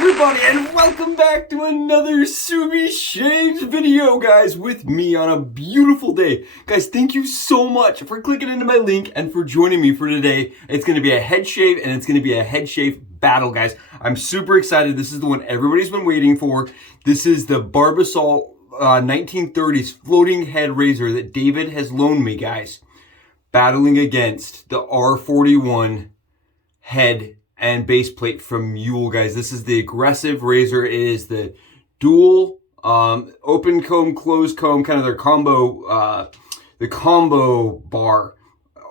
everybody, and welcome back to another Subi Shaves video, guys, with me on a beautiful day. Guys, thank you so much for clicking into my link and for joining me for today. It's going to be a head shave, and it's going to be a head shave battle, guys. I'm super excited. This is the one everybody's been waiting for. This is the Barbasol 1930s floating head razor that David has loaned me, guys. Battling against the R41 head and base plate from Muhle, guys. This is the aggressive razor. It is the dual open comb, closed comb, kind of their combo, the combo bar.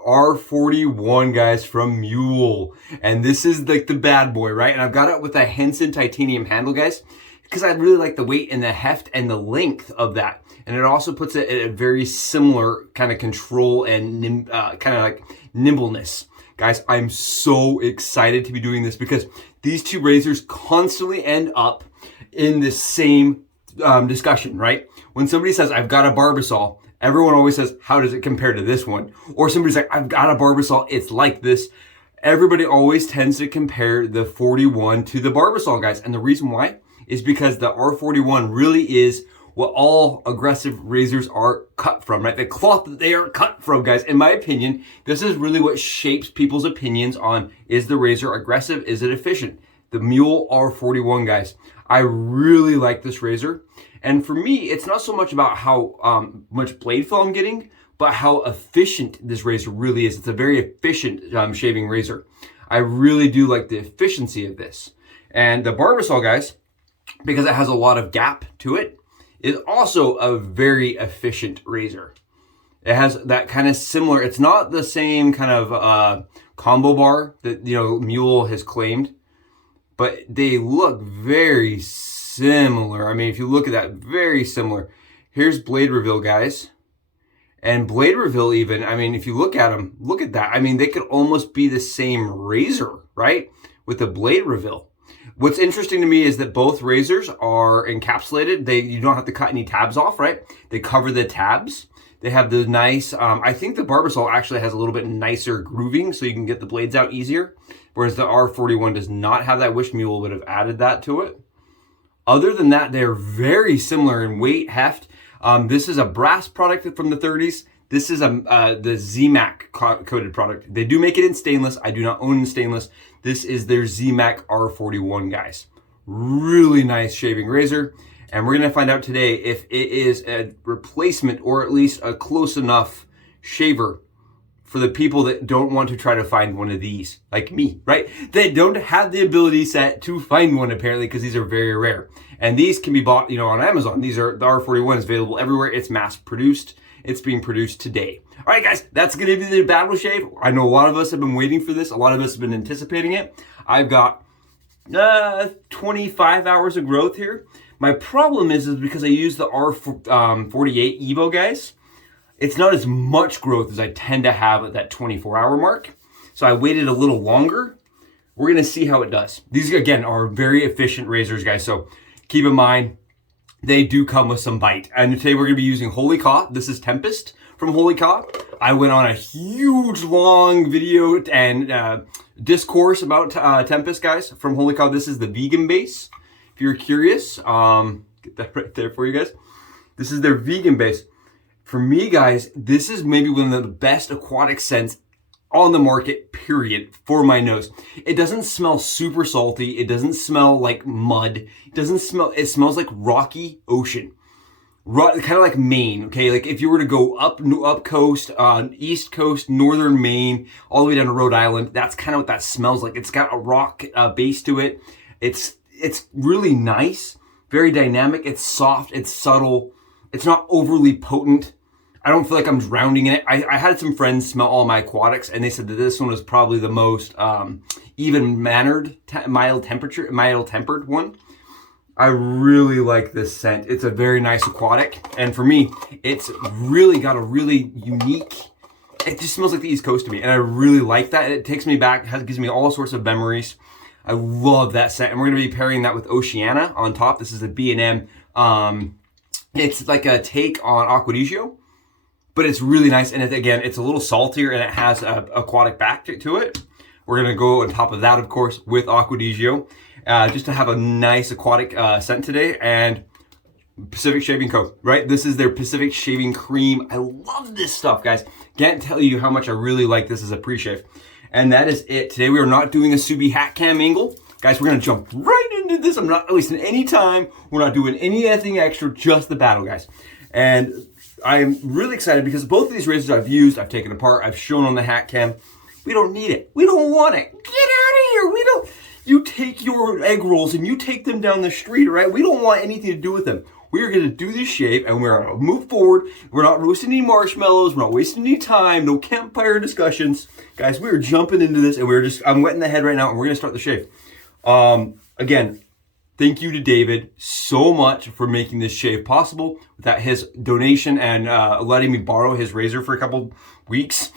R41, guys, from Muhle. And this is like the bad boy, right? And I've got it with a Henson titanium handle, guys, because I really like the weight and the heft and the length of that. And it also puts it at a very similar kind of control and kind of like nimbleness. Guys, I'm so excited to be doing this because these two razors constantly end up in the same discussion, right? When somebody says, I've got a Barbasol, everyone always says, how does it compare to this one? Or somebody's like, I've got a Barbasol, it's like this. Everybody always tends to compare the 41 to the Barbasol, guys. And the reason why is because the R41 really is what all aggressive razors are cut from, right? The cloth that they are cut from, guys. In my opinion, this is really what shapes people's opinions on, is the razor aggressive? Is it efficient? The Muhle R41, guys. I really like this razor. And for me, it's not so much about how much blade flow I'm getting, but how efficient this razor really is. It's a very efficient shaving razor. I really do like the efficiency of this. And the Barbasol, guys, because it has a lot of gap to it, is also a very efficient razor. It has that kind of similar, it's not the same kind of combo bar that, you know, Muhle has claimed, but they look very similar. I mean, if you look at that, very similar. Here's blade reveal, guys. And blade reveal even, I mean, if you look at them, look at that. I mean, they could almost be the same razor, right? With the blade reveal. What's interesting to me is that both razors are encapsulated. You don't have to cut any tabs off, right? They cover the tabs. They have the nice, I think the Barbasol actually has a little bit nicer grooving so you can get the blades out easier, whereas the R41 does not have that. I wish Muhle would have added that to it. Other than that, they're very similar in weight, heft. This is a brass product from the 30s. This is the ZMAC coated product. They do make it in stainless. I do not own stainless. This is their ZMAC R41, guys. Really nice shaving razor. And we're going to find out today if it is a replacement or at least a close enough shaver for the people that don't want to try to find one of these, like me, right? They don't have the ability set to find one, apparently, because these are very rare. And these can be bought, you know, on Amazon. These are, the R41 is available everywhere. It's mass produced. It's being produced today. All right, guys, that's going to be the battle shave. I know a lot of us have been waiting for this. A lot of us have been anticipating it. I've got 25 hours of growth here. My problem is because I use the R48 Evo, guys, it's not as much growth as I tend to have at that 24-hour mark. So I waited a little longer. We're going to see how it does. These, again, are very efficient razors, guys. So keep in mind, they do come with some bite. And today we're going to be using Holy Caw. This is Tempest from Holy Caw. I went on a huge, long video and discourse about Tempest, guys, from Holy Caw. This is the vegan base. If you're curious, get that right there for you guys. This is their vegan base. For me, guys, this is maybe one of the best aquatic scents on the market, period, for my nose. It doesn't smell super salty. It doesn't smell like mud. It smells like rocky ocean. Kind of like Maine, okay? Like if you were to go up coast, east coast, northern Maine, all the way down to Rhode Island, that's kind of what that smells like. It's got a rock base to it. It's really nice, very dynamic. It's soft, it's subtle. It's not overly potent. I don't feel like I'm drowning in it. I had some friends smell all my aquatics, and they said that this one was probably the most even-mannered, mild-tempered one. I really like this scent. It's a very nice aquatic, and for me, it's really got a really unique, it just smells like the East Coast to me, and I really like that. It takes me back, gives me all sorts of memories. I love that scent, and we're going to be pairing that with Oceana on top. This is a B&M. It's like a take on Acqua di Gio, but it's really nice, and again, it's a little saltier, and it has an aquatic back to it. We're going to go on top of that, of course, with Acqua di Gio. just to have a nice aquatic scent today. And Pacific Shaving Co., right? This is their Pacific Shaving Cream. I love this stuff, guys. Can't tell you how much I really like this as a pre-shave. And that is it. Today we are not doing a Subi hat cam angle. Guys, we're gonna jump right into this. I'm not wasting any time. We're not doing anything extra, just the battle, guys. And I am really excited because both of these razors I've used, I've taken apart, I've shown on the hat cam. We don't need it. We don't want it. Get out of here. We don't. You take your egg rolls and you take them down the street, right? We don't want anything to do with them. We are gonna do this shave and we're gonna move forward. We're not roasting any marshmallows. We're not wasting any time. No campfire discussions. Guys, we're jumping into this and I'm wetting the head right now and we're gonna start the shave. Again, thank you to David so much for making this shave possible. Without his donation and letting me borrow his razor for a couple weeks,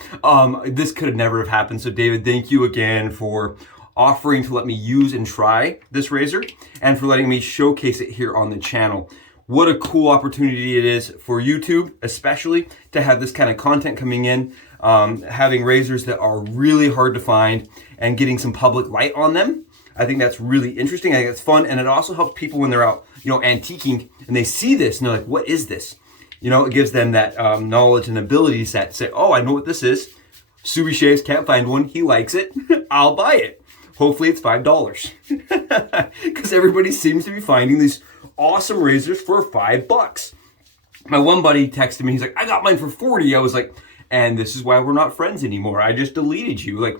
this could have never have happened. So David, thank you again for offering to let me use and try this razor and for letting me showcase it here on the channel. What a cool opportunity it is for YouTube, especially to have this kind of content coming in, having razors that are really hard to find and getting some public light on them. I think that's really interesting. I think it's fun. And it also helps people when they're out, antiquing and they see this and they're like, what is this? It gives them that knowledge and ability set to say, oh, I know what this is. Subi shaves, can't find one. He likes it. I'll buy it. Hopefully it's $5 because everybody seems to be finding these awesome razors for $5. My one buddy texted me. He's like, I got mine for 40. I was like, and this is why we're not friends anymore. I just deleted you. Like,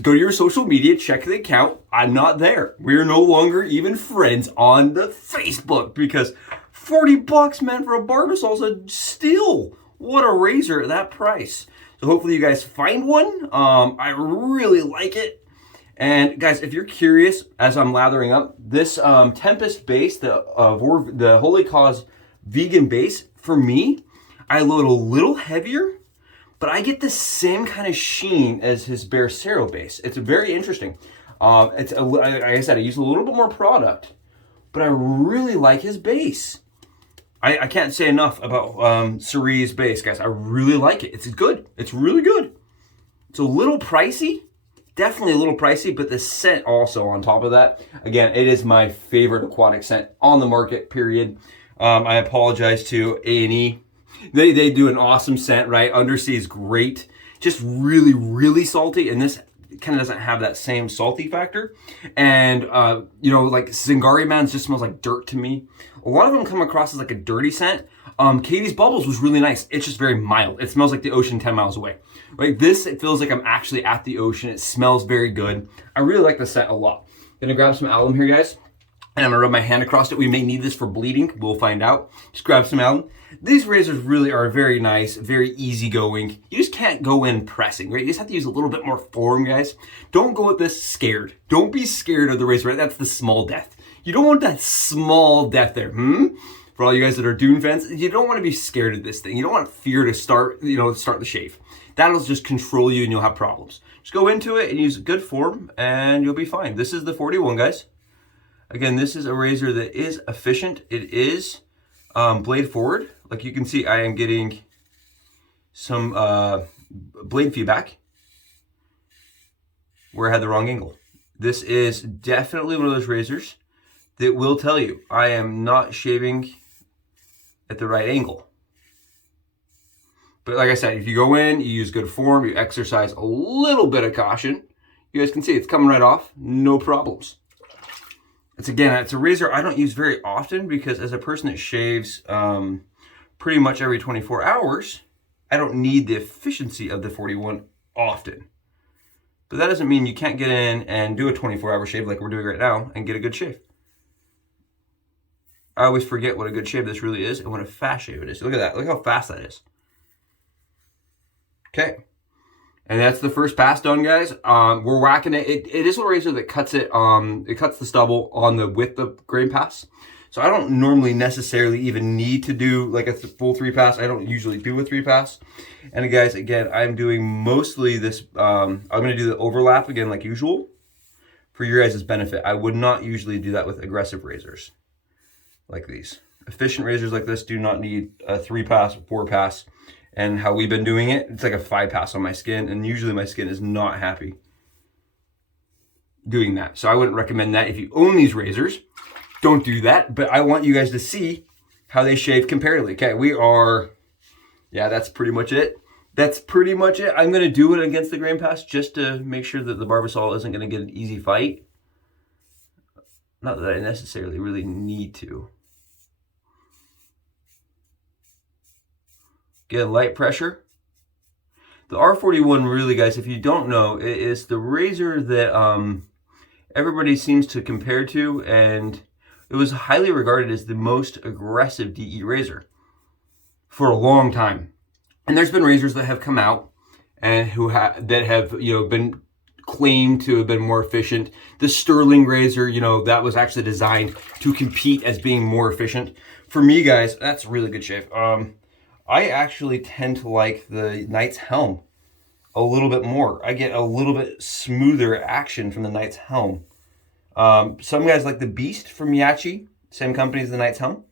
go to your social media, check the account. I'm not there. We're no longer even friends on the Facebook because $40, man, for a Barbasol is a steal. What a razor at that price. So hopefully you guys find one. I really like it. And guys, if you're curious, as I'm lathering up, this Tempest base, the Holy Cause vegan base, for me, I load a little heavier, but I get the same kind of sheen as his Barbasol base. It's very interesting. Like I said, I use a little bit more product, but I really like his base. I can't say enough about Cerie's base, guys. I really like it. It's good. It's really good. It's a little pricey. Definitely a little pricey, but the scent also on top of that. Again, it is my favorite aquatic scent on the market, period. I apologize to A&E. They do an awesome scent, right? Undersea is great. Just really, really salty. And this kind of doesn't have that same salty factor. And, like Zingari Man's just smells like dirt to me. A lot of them come across as like a dirty scent. Katie's Bubbles was really nice. It's just very mild. It smells like the ocean 10 miles away. Right? This, it feels like I'm actually at the ocean. It smells very good. I really like the scent a lot. Gonna grab some alum here, guys. And I'm gonna rub my hand across it. We may need this for bleeding. We'll find out. Just grab some alum. These razors really are very nice, very easygoing. You just can't go in pressing, right? You just have to use a little bit more form, guys. Don't go with this scared. Don't be scared of the razor, right? That's the small death. You don't want that small death there, For all you guys that are Dune fans, you don't want to be scared of this thing. You don't want fear to start the shave. That'll just control you and you'll have problems. Just go into it and use good form and you'll be fine. This is the 41, guys. Again, this is a razor that is efficient. It is blade forward. Like you can see, I am getting some blade feedback where I had the wrong angle. This is definitely one of those razors that will tell you I am not shaving at the right angle. But like I said, if you go in, you use good form, you exercise a little bit of caution, you guys can see it's coming right off, no problems. It's a razor I don't use very often because as a person that shaves pretty much every 24 hours, I don't need the efficiency of the 41 often. But that doesn't mean you can't get in and do a 24-hour shave like we're doing right now and get a good shave. I always forget what a good shave this really is and what a fast shave it is. Look at that. Look how fast that is. Okay. And that's the first pass done, guys. We're whacking it. It is a razor that cuts it. It cuts the stubble on the width of grain pass. So I don't normally necessarily even need to do like a full 3-pass. I don't usually do a 3-pass. And guys, again, I'm doing mostly this. I'm going to do the overlap again like usual for your guys' benefit. I would not usually do that with aggressive razors like these. Efficient razors like this do not need a 3-pass, 4-pass. And how we've been doing it, it's like a 5-pass on my skin, and usually my skin is not happy. doing that. So I wouldn't recommend that. If you own these razors, don't do that. But I want you guys to see how they shave comparatively. Okay, we are, yeah, that's pretty much it. That's pretty much it. I'm going to do it against the grain pass just to make sure that the Barbasol isn't going to get an easy fight. Not that I necessarily really need to. Get light pressure. The R41 really, guys, if you don't know, it is the razor that everybody seems to compare to, and it was highly regarded as the most aggressive DE razor for a long time. And there's been razors that have come out and that have, you know, been claimed to have been more efficient. The Sterling razor, you know, that was actually designed to compete as being more efficient. For me, guys, that's really good shave. I actually tend to like the Knight's Helm a little bit more. I get a little bit smoother action from the Knight's Helm. Some guys like the Beast from Yachi, same company as the Knight's Helm.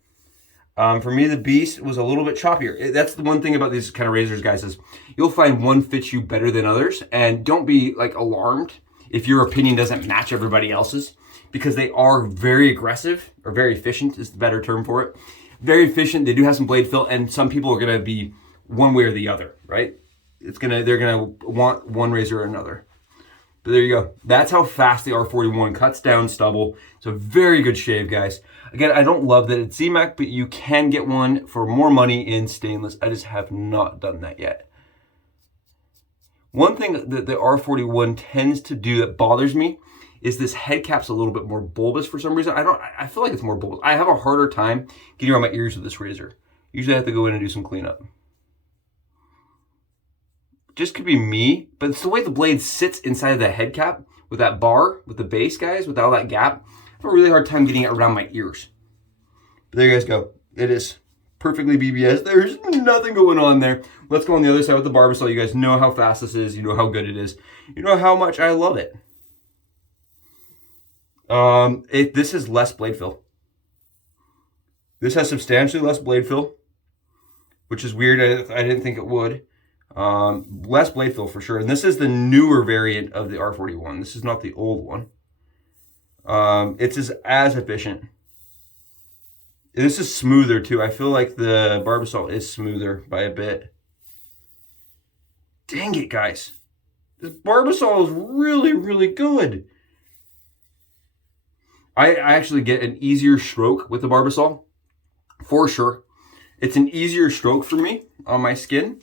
For me, the Beast was a little bit choppier. That's the one thing about these kind of razors, guys, is you'll find one fits you better than others. And don't be like alarmed if your opinion doesn't match everybody else's, because they are very aggressive, or very efficient is the better term for it. Very efficient. They do have some blade fill, and some people are going to be one way or the other, right? They're going to want one razor or another. But there you go. That's how fast the R41 cuts down stubble. It's a very good shave, guys. Again, I don't love that it's ZMAC, but you can get one for more money in stainless. I just have not done that yet. One thing that the R41 tends to do that bothers me is this head cap's a little bit more bulbous for some reason. I feel like it's more bulbous. I have a harder time getting around my ears with this razor. Usually I have to go in and do some cleanup. Just could be me, but it's the way the blade sits inside of the head cap with that bar, with the base, guys, with all that gap. I have a really hard time getting it around my ears. But there you guys go. It is perfectly BBS. There's nothing going on there. Let's go on the other side with the Barbasol. You guys know how fast this is. You know how good it is. You know how much I love it. This is less blade fill. This has substantially less blade fill, which is weird. I didn't think it would. Less blade fill for sure. And this is the newer variant of the R41. This is not the old one. It's as efficient. This is smoother too. I feel like the Barbasol is smoother by a bit. Dang it, guys. This Barbasol is really, really good. I actually get an easier stroke with the Barbasol, for sure. It's an easier stroke for me on my skin.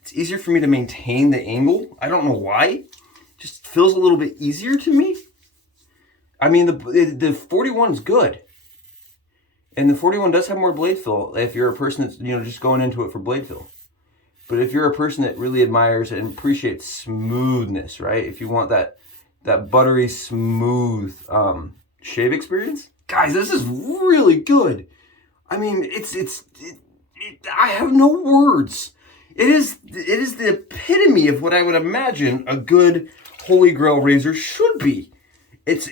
It's easier for me to maintain the angle. I don't know why. It just feels a little bit easier to me. I mean, the 41 is good. And the 41 does have more blade fill if you're a person that's, you know, just going into it for blade fill. But if you're a person that really admires and appreciates smoothness, right? If you want that buttery smooth shave experience, guys, this is really good. I mean, I have no words. It is the epitome of what I would imagine a good Holy Grail razor should be. It's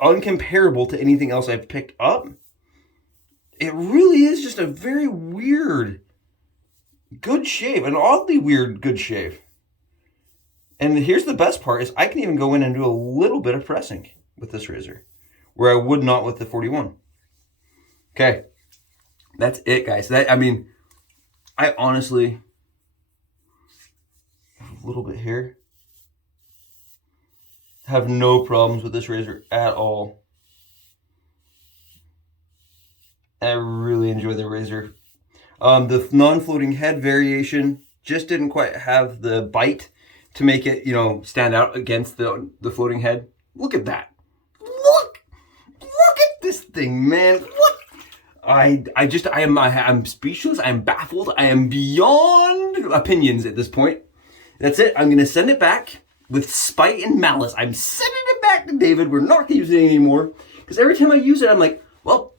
uncomparable to anything else I've picked up. It really is just a very weird good shave, an oddly weird good shave. And here's the best part is I can even go in and do a little bit of pressing with this razor, where I would not with the 41. Okay, that's it, guys. I mean, I honestly have a little bit here. Have no problems with this razor at all. I really enjoy the razor. The non-floating head variation just didn't quite have the bite to make it, you know, stand out against the floating head. Look at that. Look at this thing, man. What? I'm speechless. I'm baffled. I am beyond opinions at this point. That's it. I'm going to send it back with spite and malice. I'm sending it back to David. We're not going to use it anymore. Because every time I use it, I'm like, well,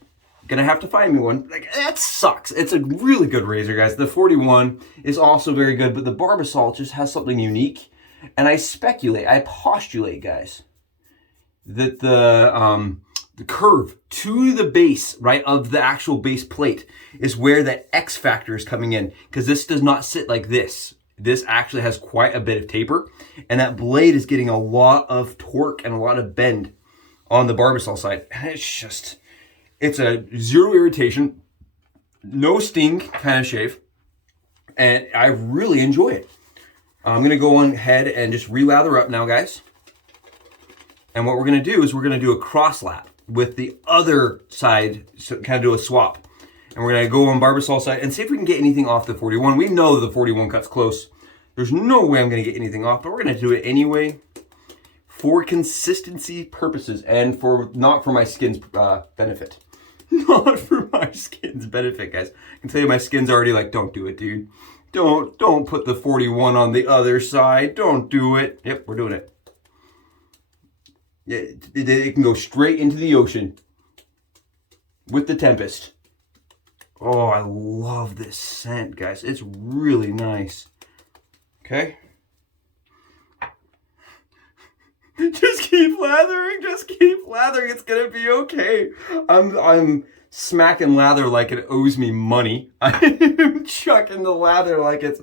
gonna have to find me one. Like, that sucks. It's a really good razor, guys. The 41 is also very good, but the Barbasol just has something unique. And I postulate, guys, that the curve to the base, right, of the actual base plate is where the X factor is coming in, because this does not sit like this. this actually has quite a bit of taper, and that blade is getting a lot of torque and a lot of bend on the Barbasol side. And it's a zero irritation, no sting kind of shave, and I really enjoy it. I'm gonna go on ahead and just relather up now, guys. And what we're gonna do is we're gonna do a cross lap with the other side, so kind of do a swap. And we're gonna go on Barbasol side and see if we can get anything off the 41. We know the 41 cuts close. There's no way I'm gonna get anything off, but we're gonna do it anyway for consistency purposes and not for my skin's benefit. Not for my skin's benefit, guys. I can tell you my skin's already like, don't do it, dude. Don't put the 41 on the other side. Don't do it. Yep, we're doing it. Yeah, it can go straight into the ocean with the Tempest. Oh, I love this scent, guys. It's really nice. Okay. Just keep lathering. Just keep lathering. It's gonna be okay. I'm smacking lather like it owes me money. I'm chucking the lather like it's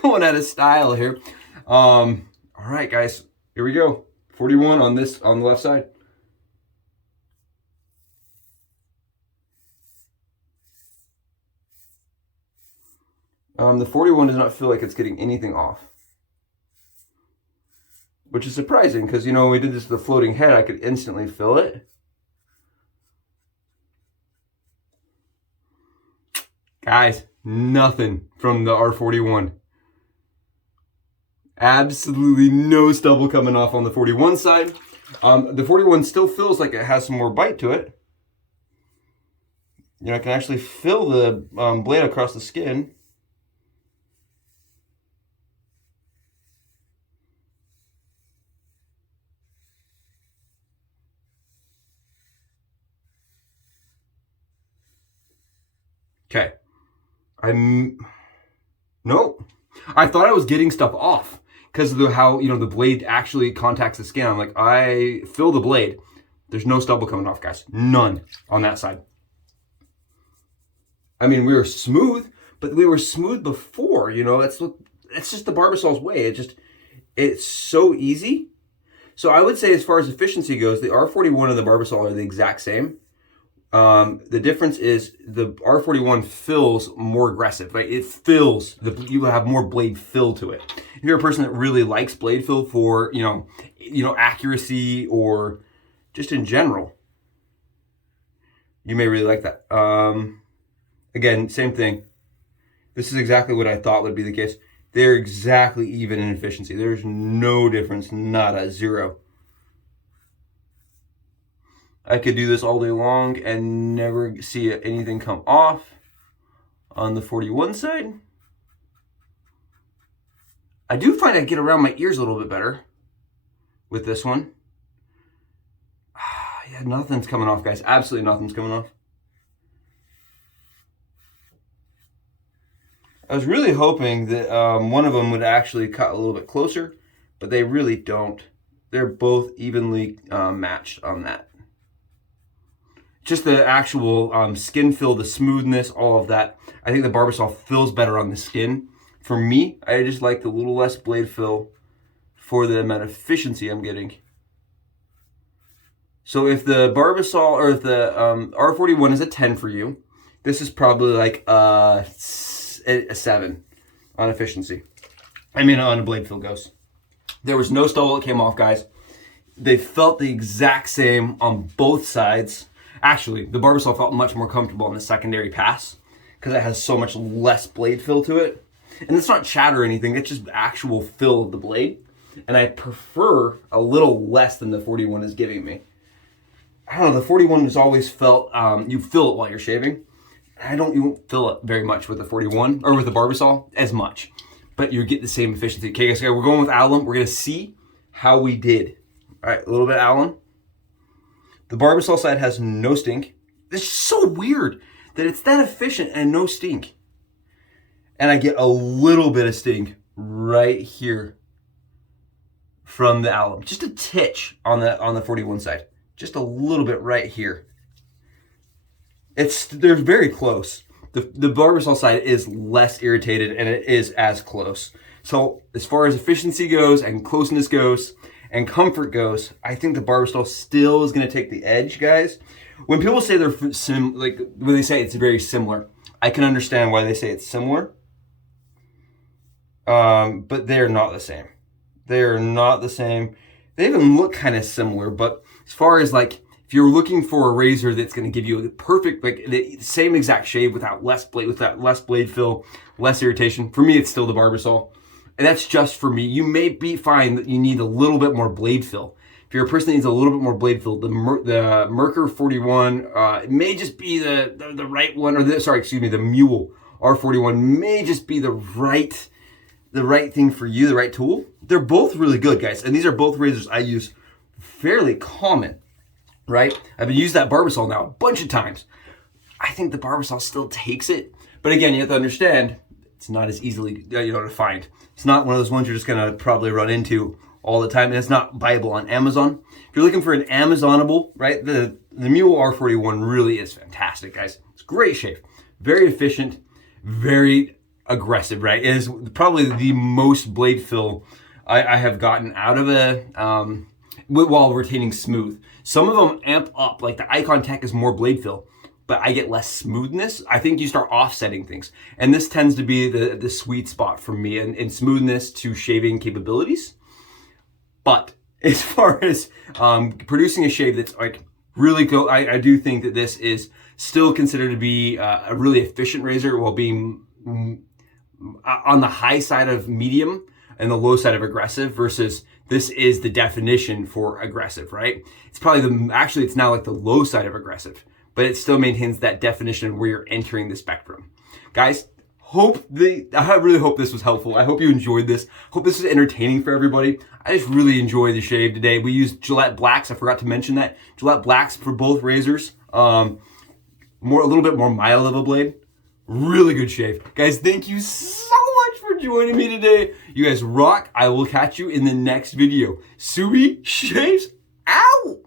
going out of style here. All right, guys. Here we go. 41 on the left side. The 41 does not feel like it's getting anything off, which is surprising because, you know, when we did this with the floating head, I could instantly feel it. Guys, nothing from the R41. Absolutely no stubble coming off on the 41 side. The 41 still feels like it has some more bite to it. You know, I can actually feel the blade across the skin. Okay. Nope. I thought I was getting stuff off because of how, you know, the blade actually contacts the skin. I'm like, I feel the blade. There's no stubble coming off, guys. None on that side. I mean, we were smooth, but we were smooth before, you know. It's just the Barbasol's way. It's so easy. So I would say as far as efficiency goes, the R41 and the Barbasol are the exact same. The difference is the R41 feels more aggressive. Like it feels, you have more blade fill to it. If you're a person that really likes blade fill for, you know, accuracy or just in general, you may really like that. Again, same thing. This is exactly what I thought would be the case. They're exactly even in efficiency. There's no difference, nada, zero. I could do this all day long and never see anything come off on the 41 side. I do find I get around my ears a little bit better with this one. Yeah, nothing's coming off, guys. Absolutely nothing's coming off. I was really hoping that one of them would actually cut a little bit closer, but they really don't. They're both evenly matched on that. Just the actual skin fill, the smoothness, all of that. I think the Barbasol feels better on the skin. For me, I just like the little less blade fill for the amount of efficiency I'm getting. So if the Barbasol or if the R41 is a 10 for you, this is probably like a 7 on efficiency. I mean, on a blade fill goes. There was no stubble that came off, guys. They felt the exact same on both sides. Actually, the Barbasol felt much more comfortable on the secondary pass because it has so much less blade fill to it. And it's not chatter or anything, it's just actual fill of the blade. And I prefer a little less than the 41 is giving me. I don't know, the 41 has always felt, you feel it while you're shaving. You won't feel it very much with the 41, or with the Barbasol, as much. But you get the same efficiency. Okay, guys, we're going with alum. We're gonna see how we did. All right, a little bit of alum. The Barbasol side has no stink. It's so weird that it's that efficient and no stink. And I get a little bit of stink right here from the alum. Just a titch on the 41 side. Just a little bit right here. They're very close. the Barbasol side is less irritated and it is as close. So as far as efficiency goes and closeness goes and comfort goes, I think the Barbasol still is going to take the edge, guys. When people say they're like when they say it's very similar, I can understand why they say it's similar. But they're not the same. They're not the same. They even look kind of similar, but as far as like, if you're looking for a razor that's going to give you a perfect, like the same exact shave without less blade fill, less irritation, for me, it's still the Barbasol. And that's just for me. You may find that you need a little bit more blade fill. If you're a person that needs a little bit more blade fill, the Muhle 41, it may just be the right one, or the Muhle R41 may just be the right thing for you, the right tool. They're both really good, guys. And these are both razors I use fairly common, right? I've used that Barbasol now a bunch of times. I think the Barbasol still takes it. But again, you have to understand, it's not as easily to find. It's not one of those ones you're just going to probably run into all the time. And it's not buyable on Amazon. If you're looking for an Amazonable, right, the Muhle R41 really is fantastic, guys. It's a great shave. Very efficient, very aggressive, right? It is probably the most blade fill I have gotten out of while retaining smooth. Some of them amp up, like the Icon Tech is more blade fill, but I get less smoothness. I think you start offsetting things. And this tends to be the sweet spot for me in smoothness to shaving capabilities. But as far as producing a shave that's like really good, I do think that this is still considered to be a really efficient razor while being on the high side of medium and the low side of aggressive, versus this is the definition for aggressive, right? It's probably actually it's now like the low side of aggressive, but it still maintains that definition where you're entering the spectrum. Guys, I really hope this was helpful. I hope you enjoyed this. Hope this was entertaining for everybody. I just really enjoyed the shave today. We used Gillette Blacks. I forgot to mention that. Gillette Blacks for both razors. A little bit more mild of a blade. Really good shave. Guys, thank you so much for joining me today. You guys rock. I will catch you in the next video. Subi Shaves out!